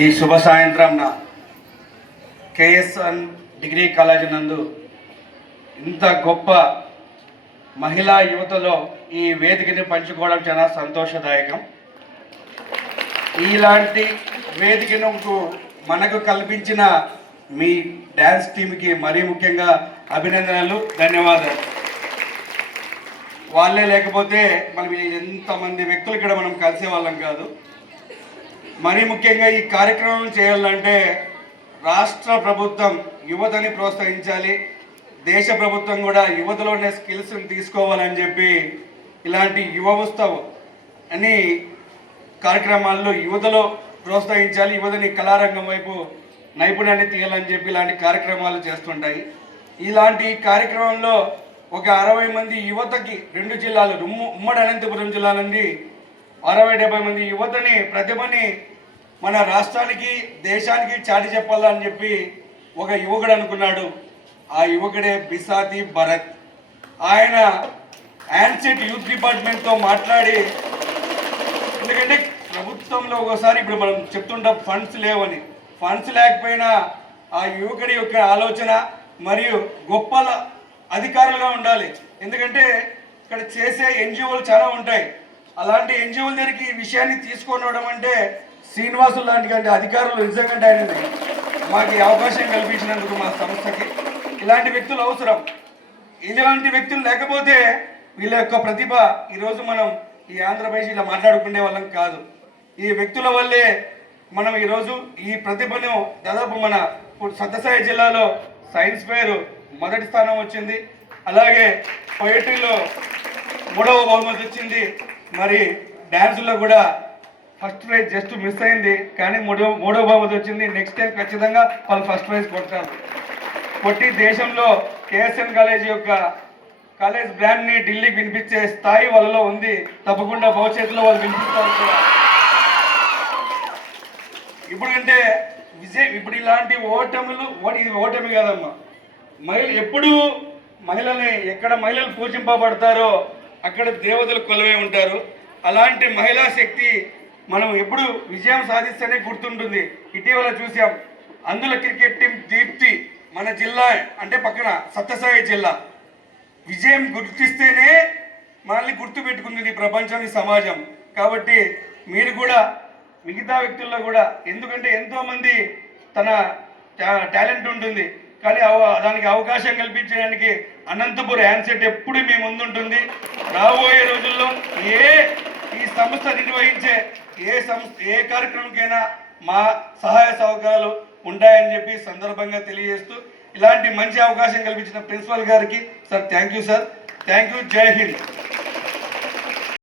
ఈ శుభ సాయంత్రం కేఎస్ఎన్ డిగ్రీ కాలేజ్ నందు ఇంత గొప్ప మహిళా యువతలో ఈ వేదికని పంచుకోవడం చాలా సంతోషదాయకం. ఇలాంటి వేదికను మనకు కల్పించిన మీ డ్యాన్స్ టీమ్కి మరీ ముఖ్యంగా అభినందనలు, ధన్యవాదాలు. వాళ్ళే లేకపోతే మనం ఎంతమంది వ్యక్తులు ఇక్కడ మనం కలిసే వాళ్ళం కాదు. మరీ ముఖ్యంగా ఈ కార్యక్రమం చేయాలంటే రాష్ట్ర ప్రభుత్వం యువతని ప్రోత్సహించాలి, దేశ ప్రభుత్వం కూడా యువతలో ఉన్న స్కిల్స్ని తీసుకోవాలని చెప్పి ఇలాంటి యువ ఉత్సవ్ అని కార్యక్రమాల్లో యువతలో ప్రోత్సహించాలి, యువతని కళారంగం వైపు నైపుణ్యాన్ని తీయాలని చెప్పి ఇలాంటి కార్యక్రమాలు చేస్తుంటాయి. ఇలాంటి కార్యక్రమంలో ఒక 60 మంది యువతకి 2 జిల్లాలు ఉమ్మడి అనంతపురం జిల్లా నుండి 60-70 మంది యువతని ప్రతిభని మన రాష్ట్రానికి దేశానికి చాటి చెప్పాలని చెప్పి ఒక యువకుడు అనుకున్నాడు. ఆ యువకుడే బిసాతి భరత్. ఆయన యాన్సెట్ యూత్ డిపార్ట్మెంట్తో మాట్లాడి, ఎందుకంటే ప్రభుత్వంలో ఒకసారి ఇప్పుడు మనం చెప్తుంటాం ఫండ్స్ లేవని, ఫండ్స్ లేకపోయినా ఆ యువకుడి యొక్క ఆలోచన మరియు గొప్ప అధికారులుగా ఉండాలి. ఎందుకంటే ఇక్కడ చేసే ఎన్జిఓలు చాలా ఉంటాయి. అలాంటి ఎన్జిఓల దగ్గరికి ఈ విషయాన్ని తీసుకొని రావడం అంటే శ్రీనివాసులు లాంటి అధికారులు నిజంగా ఆయన మాకు ఈ అవకాశం కల్పించినందుకు మా సంస్థకి ఇలాంటి వ్యక్తులు అవసరం. ఇలాంటి వ్యక్తులు లేకపోతే వీళ్ళ యొక్క ప్రతిభ ఈరోజు మనం ఈ ఆంధ్రప్రదేశ్ ఇలా మాట్లాడుకునే వాళ్ళం కాదు. ఈ వ్యక్తుల వల్లే మనం ఈరోజు ఈ ప్రతిభను దాదాపు మన సత్యసాయి జిల్లాలో సైన్స్ ఫెయిర్ మొదటి స్థానం వచ్చింది, అలాగే పోయిటరీలో 3వ బహుమతి వచ్చింది, మరి డ్యాన్సులో కూడా ఫస్ట్ ప్రైజ్ జస్ట్ మిస్ అయింది, కానీ 3వ బహుమతి వచ్చింది. నెక్స్ట్ టైం ఖచ్చితంగా వాళ్ళు ఫస్ట్ ప్రైజ్ కొట్టి దేశంలో కేఎస్ఎన్ కాలేజ్ యొక్క కాలేజ్ బ్రాండ్ని ఢిల్లీకి వినిపించే స్థాయి వాళ్ళలో ఉంది. తప్పకుండా భవిష్యత్తులో వాళ్ళు వినిపిస్తారు కూడా. ఇప్పుడంటే ఇప్పుడు ఇలాంటి ఓటములు ఇది ఓటమి కాదమ్మా. ఎప్పుడు ఎక్కడ మహిళలు పూజింపబడతారో అక్కడ దేవతలు కొలువై ఉంటారు. అలాంటి మహిళా శక్తి మనం ఎప్పుడు విజయం సాధిస్తేనే గుర్తుంటుంది. ఇటీవల చూసాం, అందులో క్రికెట్ టీం దీప్తి మన జిల్లా అంటే పక్కన సత్యసాయి జిల్లా విజయం గుర్తిస్తేనే మనల్ని గుర్తుపెట్టుకుంటుంది ప్రపంచం, సమాజం. కాబట్టి మీరు కూడా మిగతా వ్యక్తుల్లో కూడా, ఎందుకంటే ఎంతోమంది తన టాలెంట్ ఉంటుంది, కానీ దానికి అవకాశం కల్పించడానికి అనంతపురం యాన్సెట్ ఎప్పుడు మీ ముందుంటుంది. రాబోయే రోజుల్లో ఈ సంస్థ నిర్వహించే ఏ కార్యక్రమంకైనా మా సహాయ సహకారాలు ఉంటాయని చెప్పి సందర్భంగా తెలియజేస్తూ, ఇలాంటి మంచి అవకాశం కల్పించిన ప్రిన్సిపల్ గారికి sir thank you sir, thank you. జై హింద్.